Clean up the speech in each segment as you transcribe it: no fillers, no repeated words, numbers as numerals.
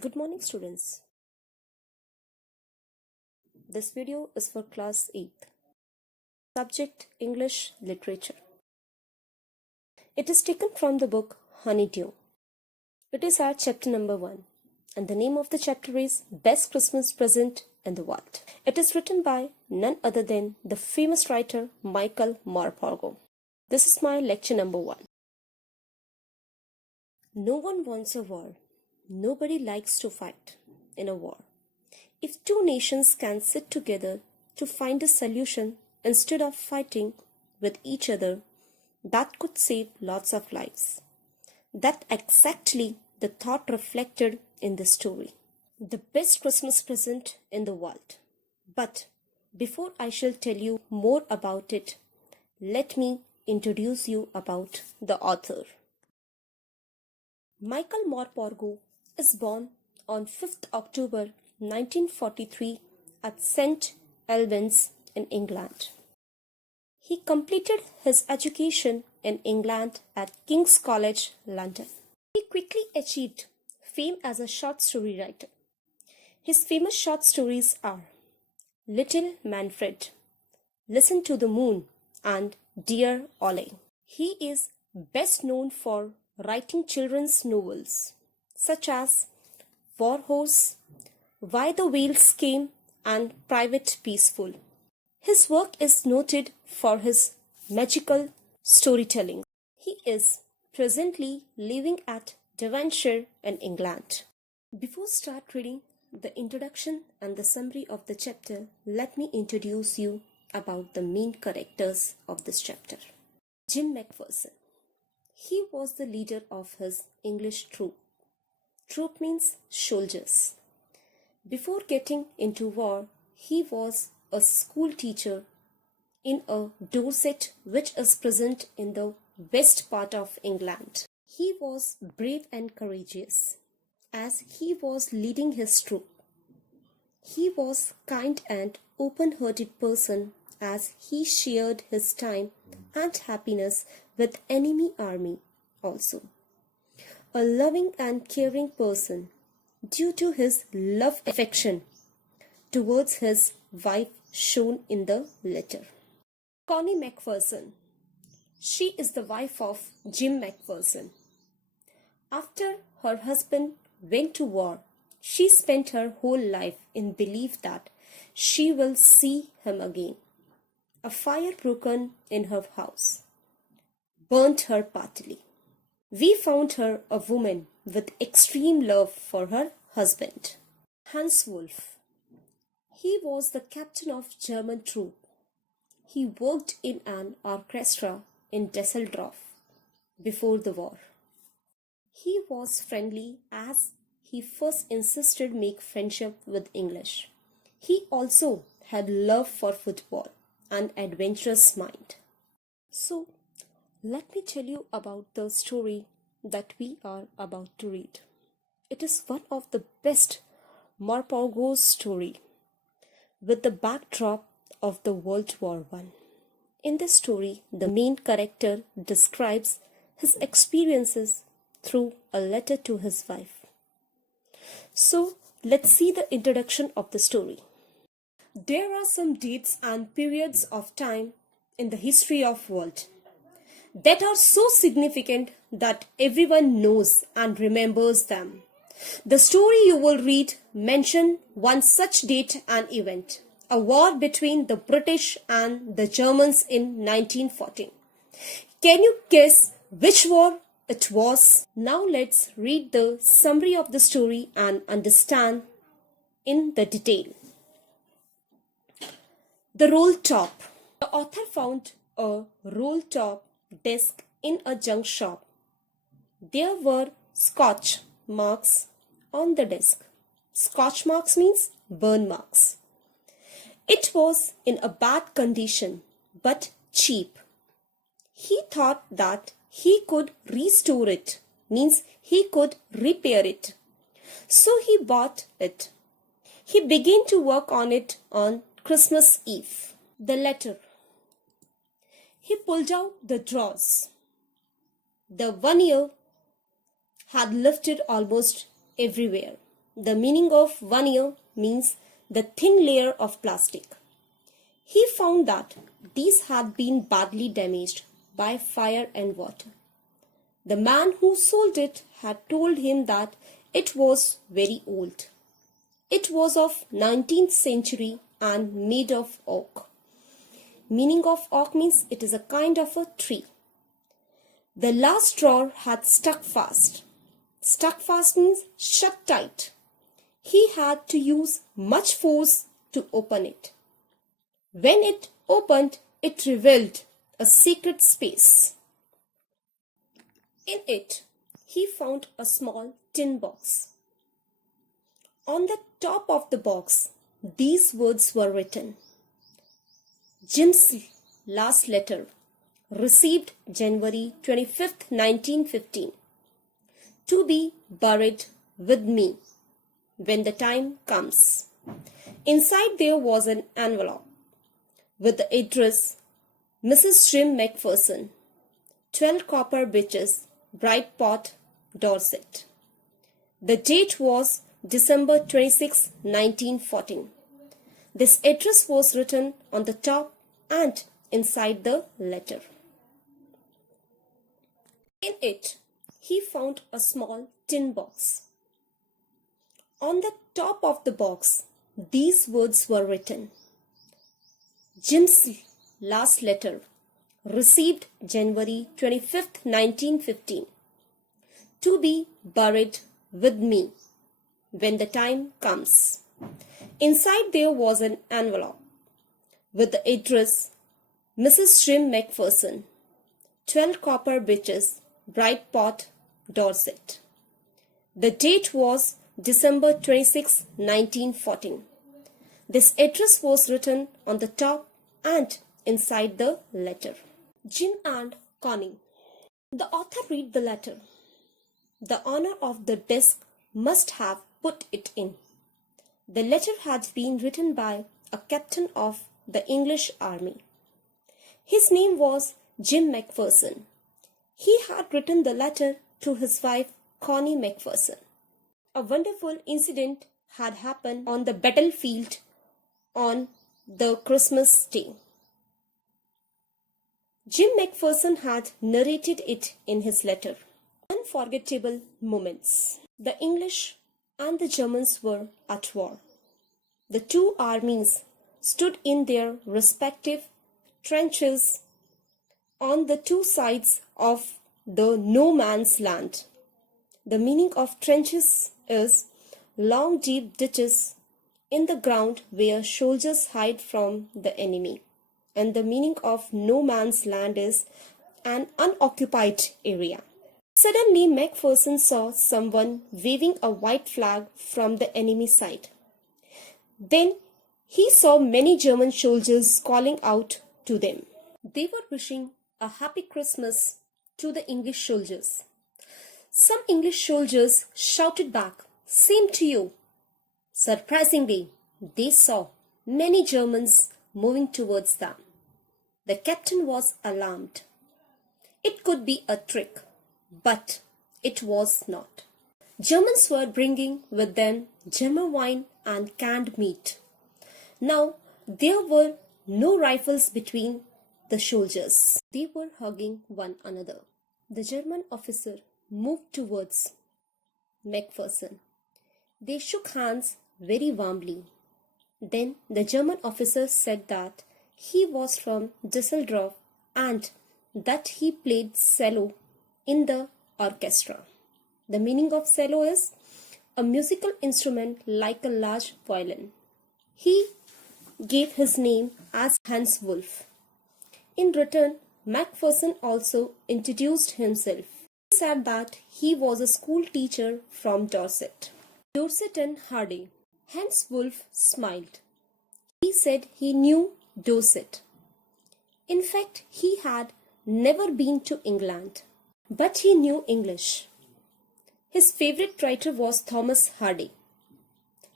Good morning, students. This video is for class 8th. Subject English Literature. It is taken from the book Honeydew. It is our chapter number 1, and the name of the chapter is Best Christmas Present in the World. It is written by none other than the famous writer Michael Morpurgo. This is my lecture number 1. No one wants a war. Nobody likes to fight in a war. If two nations can sit together to find a solution instead of fighting with each other, that could save lots of lives. That's exactly the thought reflected in the story. The best Christmas present in the world. But before I shall tell you more about it, let me introduce you about the author. Michael Morpurgo is born on 5th October 1943 at St. Albans in England. He completed his education in England at King's College, London. He quickly achieved fame as a short story writer. His famous short stories are Little Manfred, Listen to the Moon, and Dear Ollie. He is best known for writing children's novels such as War Horse, Why the Whales Came, and Private Peaceful. His work is noted for his magical storytelling. He is presently living at Devonshire in England. Before start reading the introduction and the summary of the chapter, let me introduce you about the main characters of this chapter. Jim Macpherson. He was the leader of his English troop. Troop means soldiers. Before getting into war, he was a school teacher in a Dorset which is present in the west part of England. He was brave and courageous as he was leading his troop. He was kind and open-hearted person as he shared his time and happiness with enemy army also. A loving and caring person due to his love affection towards his wife shown in the letter. Connie Macpherson. She is the wife of Jim Macpherson. After her husband went to war, she spent her whole life in belief that she will see him again. A fire broke in her house, burnt her partly. We found her a woman with extreme love for her husband. Hans Wolff. He was the captain of German troop. He worked in an orchestra in Düsseldorf before the war. He was friendly as he first insisted make friendship with English. He also had love for football and adventurous mind. So, let me tell you about the story that we are about to read. It is one of the best Morpurgo story with the backdrop of the World War I. In this story, the main character describes his experiences through a letter to his wife. So, let's see the introduction of the story. There are some dates and periods of time in the history of world that are so significant that everyone knows and remembers them. The story you will read mentions one such date and event, a war between the British and the Germans in 1914. Can you guess which war it was? Now let's read the summary of the story and understand in the detail. The roll top. The author found a roll top desk in a junk shop. There were scotch marks on the desk. Scotch marks means burn marks. It was in a bad condition but cheap. He thought that he could restore it, means he could repair it. So he bought it. He began to work on it on Christmas Eve. The letter. He pulled out the drawers. The 1 year had lifted almost everywhere. The meaning of veneer means the thin layer of plastic. He found that these had been badly damaged by fire and water. The man who sold it had told him that it was very old. It was of 19th century and made of oak. Meaning of oak means it is a kind of a tree. The last drawer had stuck fast. Stuck fast means shut tight. He had to use much force to open it. When it opened, it revealed a secret space. In it, he found a small tin box. On the top of the box, these words were written. Jim's last letter, received January 25th, 1915. To be buried with me when the time comes. Inside there was an envelope with the address Mrs. Jim Macpherson, 12 Copper Bitches, Brightpot, Dorset. The date was December 26, 1914. This address was written on the top and inside the letter. In it, he found a small tin box. On the top of the box, these words were written. Jim's last letter, received January 25th, 1915. To be buried with me when the time comes. Inside there was an envelope with the address Mrs. Jim Macpherson, 12 Copper Bitches, Brightpot, Dorset. The date was December 26, 1914. This address was written on the top and inside the letter. Jim and Connie. The author read the letter. The owner of the disc must have put it in. The letter had been written by a captain of the English army. His name was Jim Macpherson. He had written the letter to his wife Connie Macpherson. A wonderful incident had happened on the battlefield on the Christmas day. Jim Macpherson had narrated it in his letter. Unforgettable moments. The English and the Germans were at war. The two armies stood in their respective trenches on the two sides of the no man's land. The meaning of trenches is long deep ditches in the ground where soldiers hide from the enemy. And the meaning of no man's land is an unoccupied area. Suddenly, Macpherson saw someone waving a white flag from the enemy side. Then he saw many German soldiers calling out to them. They were wishing a happy Christmas to the English soldiers. Some English soldiers shouted back, "Same to you." Surprisingly, they saw many Germans moving towards them. The captain was alarmed. It could be a trick, but it was not. Germans were bringing with them German wine and canned meat. Now, there were no rifles between the soldiers. They were hugging one another. The German officer moved towards Macpherson. They shook hands very warmly. Then the German officer said that he was from Düsseldorf and that he played cello in the orchestra. The meaning of cello is a musical instrument like a large violin. He gave his name as Hans Wolf. In return, Macpherson also introduced himself. He said that he was a school teacher from Dorset. Dorset and Hardy. Hans Wolf smiled. He said he knew Dorset. In fact, he had never been to England, but he knew English. His favorite writer was Thomas Hardy.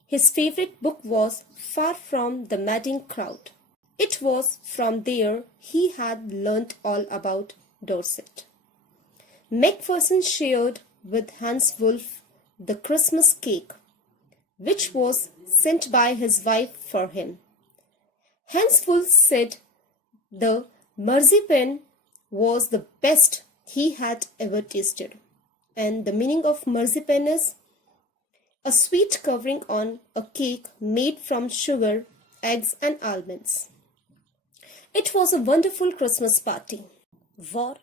His favorite book was Far from the Madding Crowd. It was from there he had learnt all about Dorset. Macpherson shared with Hans Wolf the Christmas cake which was sent by his wife for him. Hans Wolf said the marzipan was the best he had ever tasted. And the meaning of marzipan is a sweet covering on a cake made from sugar, eggs and almonds. It was a wonderful Christmas party. War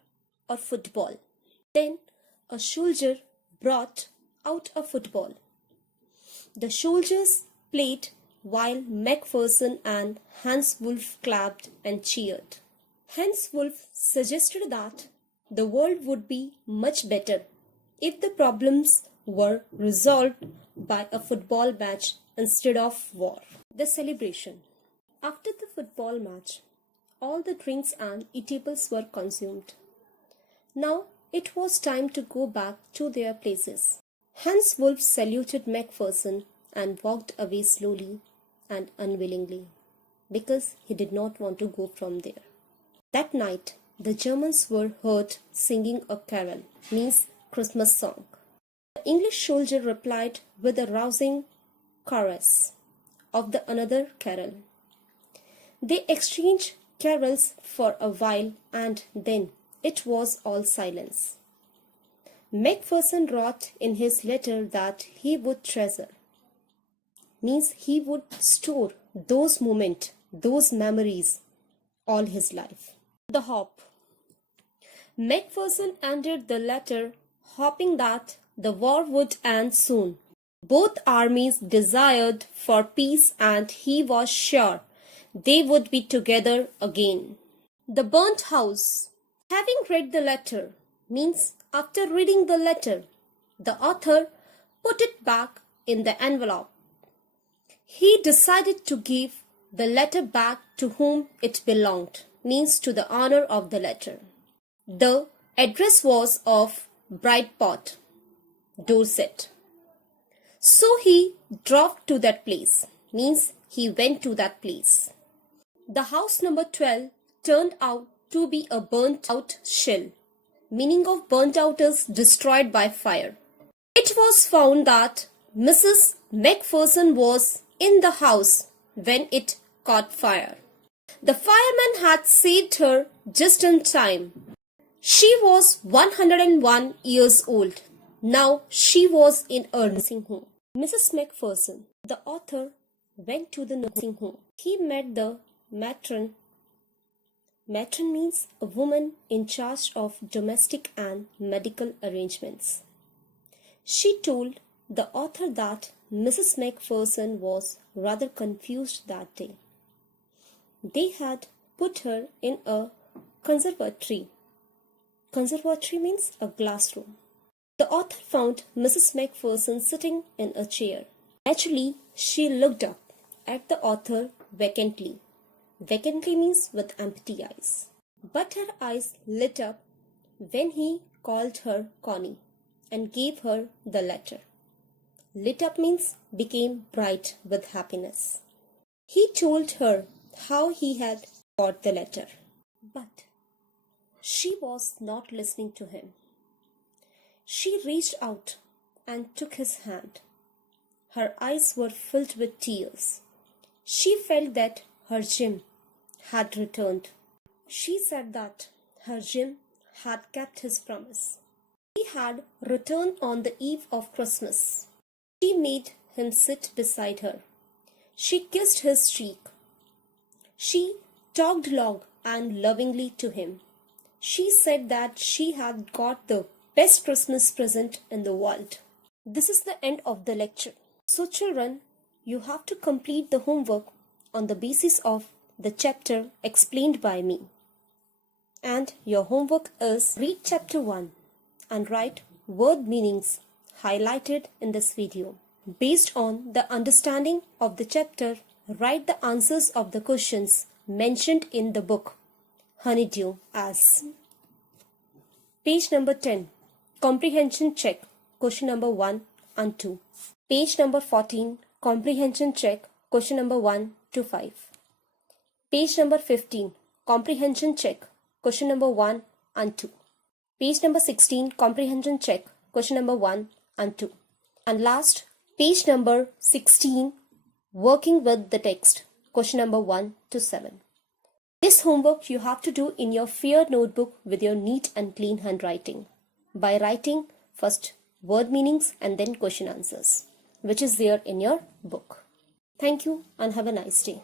or football? Then a soldier brought out a football. The soldiers played while Macpherson and Hans Wolf clapped and cheered. Hans Wolf suggested that the world would be much better if the problems were resolved by a football match instead of war. The celebration. After the football match, all the drinks and eatables were consumed. Now it was time to go back to their places. Hans Wolf saluted Macpherson and walked away slowly and unwillingly, because he did not want to go from there. That night, the Germans were heard singing a carol, means Christmas song. The English soldier replied with a rousing chorus of the another carol. They exchanged carols for a while and then it was all silence. Macpherson wrote in his letter that he would treasure, means he would store those moments, those memories all his life. The hop. Macpherson ended the letter hoping that the war would end soon. Both armies desired for peace and he was sure they would be together again. The burnt house. Having read the letter, means after reading the letter, the author put it back in the envelope. He decided to give the letter back to whom it belonged, means to the owner of the letter. The address was of Brideport, Dorset. So he drove to that place, means he went to that place. The house number 12 turned out to be a burnt out shell. Meaning of burnt out is destroyed by fire. It was found that Mrs. Macpherson was in the house when it caught fire. The fireman had saved her just in time. She was 101 years old. Now she was in a nursing home. Mrs. Macpherson, the author, went to the nursing home. He met the matron. Matron means a woman in charge of domestic and medical arrangements. She told the author that Mrs. Macpherson was rather confused that day. They had put her in a conservatory. Conservatory means a glass room. The author found Mrs. Macpherson sitting in a chair. Naturally, she looked up at the author vacantly. Vacantly means with empty eyes. But her eyes lit up when he called her Connie and gave her the letter. Lit up means became bright with happiness. He told her how he had got the letter. But she was not listening to him. She reached out and took his hand. Her eyes were filled with tears. She felt that her Jim had returned. She said that her Jim had kept his promise. He had returned on the eve of Christmas. She made him sit beside her. She kissed his cheek. She talked long and lovingly to him. She said that she had got the best Christmas present in the world. This is the end of the lecture. So children, you have to complete the homework on the basis of the chapter explained by me. And your homework is read chapter 1 and write word meanings highlighted in this video. Based on the understanding of the chapter, write the answers of the questions mentioned in the book Honeydew as page number 10, comprehension check, question number 1 and 2. Page number 14, comprehension check, question number 1 to 5. Page number 15, comprehension check, question number 1 and 2. Page number 16, comprehension check, question number 1 and 2. And last, Page number 16, working with the text, question number 1 to 7. This homework you have to do in your fair notebook with your neat and clean handwriting by writing first word meanings and then question answers, which is there in your book. Thank you and have a nice day.